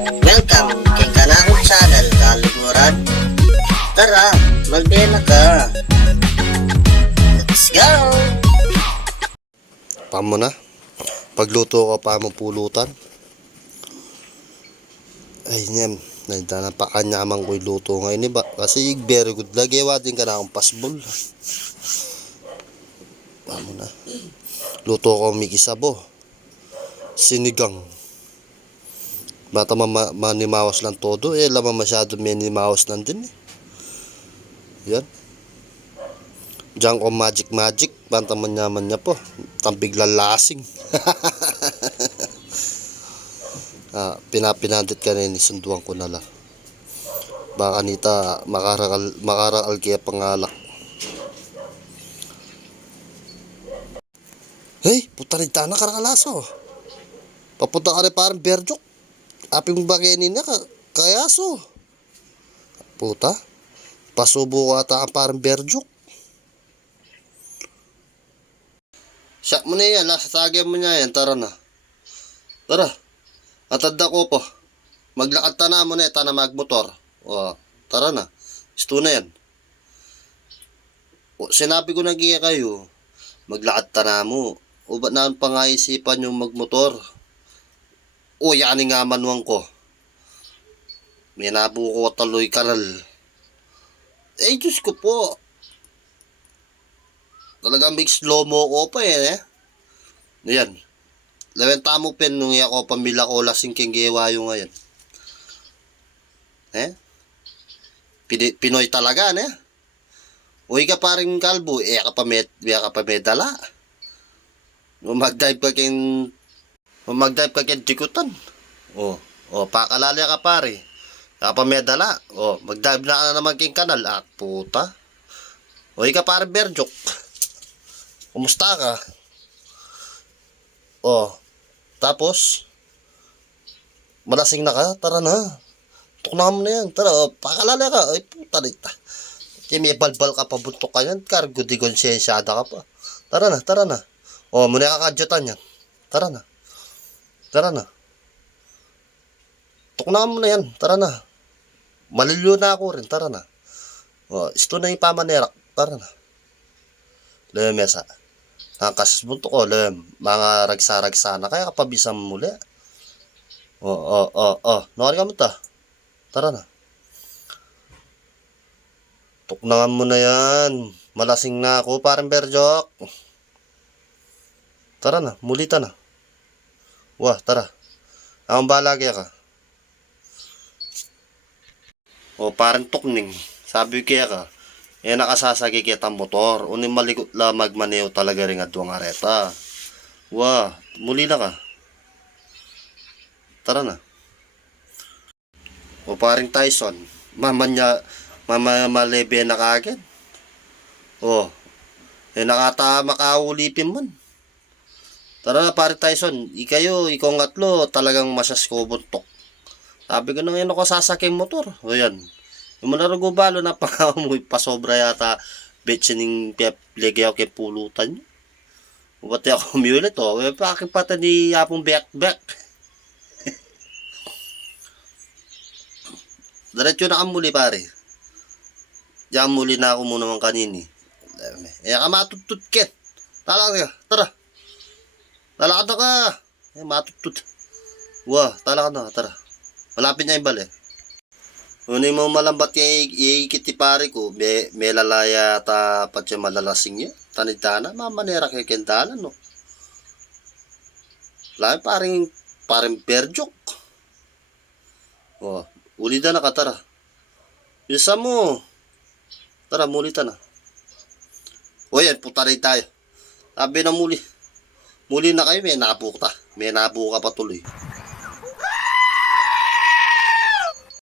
Welcome kay kanakong channel Kaluguran. Tara, magbena ka. Let's go! Pamo na. Pagluto ko pa mo pulutan. Ay niyam. Nagdana pa kanyaman ko luto ngayon iba. Kasi very good. Lagewa din ka na akong pasbol. Pamo na. Luto ko mikisabo. Sinigang. Bata manimawas lang todo. Laman masyado manimawas lang din Yan. Diyan ko magic. Banta manyaman niya po. Tambig lalasing. Pinapinandit ka na sunduan ko na la. Baka nita makarakal kaya pangalak. Hey, puta rin na karakalaso. Papunta ka rin parang berjok. Aping bagay niya kayaso. Puta. Pasubo ko ata ang parang berjok. Siya mo na yan. Lasatagyan mo niya yan. Tara na. Tara. Atad ako po. Maglakad ta na mo na ita na magmotor. O, tara na. Isto na yan. O, sinabi ko na giya kayo. Maglakad ta na mo. O ba't naan pa nga isipan yung magmotor? O, yaani nga manuang ko. May nabuko taloy karal. Eh, Diyos ko po. Talagang big slow mo ko pa Ayan. Lawenta mo pen nung ako pamila ko lasing king gewa yung ngayon. Pinoy talaga Uy ka paring kalbo, ka pa medala. Magdive ka kin tikutan. Pakalala ka pare. Ka pa medala. Magdive na naman king kanal. Puta. Uy ka paring berjok. Kumusta ka? Tapos malasing na ka? Tara na. Tukna mo na yan. Tara, pakalala ka. Ay, puta nita. May balbal ka pa, buntok ka yan. Kargo di konsensyada ka pa. Tara na. Muna kakadyatan yan. Tara na. Tukna mo na yan. Tara na. Maliliw na ako rin. Tara na. Ito na yung pamanerak. Tara na. Lemesa. Ang kasas bunto ko, mga ragsa-ragsa na kaya kapabisam muli. Nakari ka mo ta. Tara na. Tuknangan mo na yan. Malasing na ako, parang berjok. Tara na, mulita na. Tara. Ang balagya ka. Parang tukning. Sabi kaya ka. Nakasasagi kita motor. Uning malikot la magmaneho talaga rin at duwang areta. Muli na ka. Tara na. Paring Tyson. Mamalebe na kagad. Nakatama ka ulipin mo. Tara na paring Tyson. Ikaw ngatlo talagang masaskobuntok. Sabi ko na ngayon ako sasaking motor. Yan. Yung manaragubalo na pangamoy pasobra yata betchining legayaw kay pulutan nyo. Bati ako umiulit Paking pata ni Yapong Bek. Diretso na kamuli pare. Diyan muli na ako muna mga kanini. Ka matutut ket. Talakad ka. Tara. Talakad na ka. Matutut. Talakad na. Tara. Malapit niya yung bali. Unay mo malambat kay ikiti pare ko, may lalaya ta patya malalasing niya. Tanidana, mamanera kay kentala, no? Lain paring berjok. Ulida na ka, tara. Bisa mo. Tara, mulita na. Yan, puta rin tayo. Sabi na muli. Muli na kayo, may nabuka pa tuloy.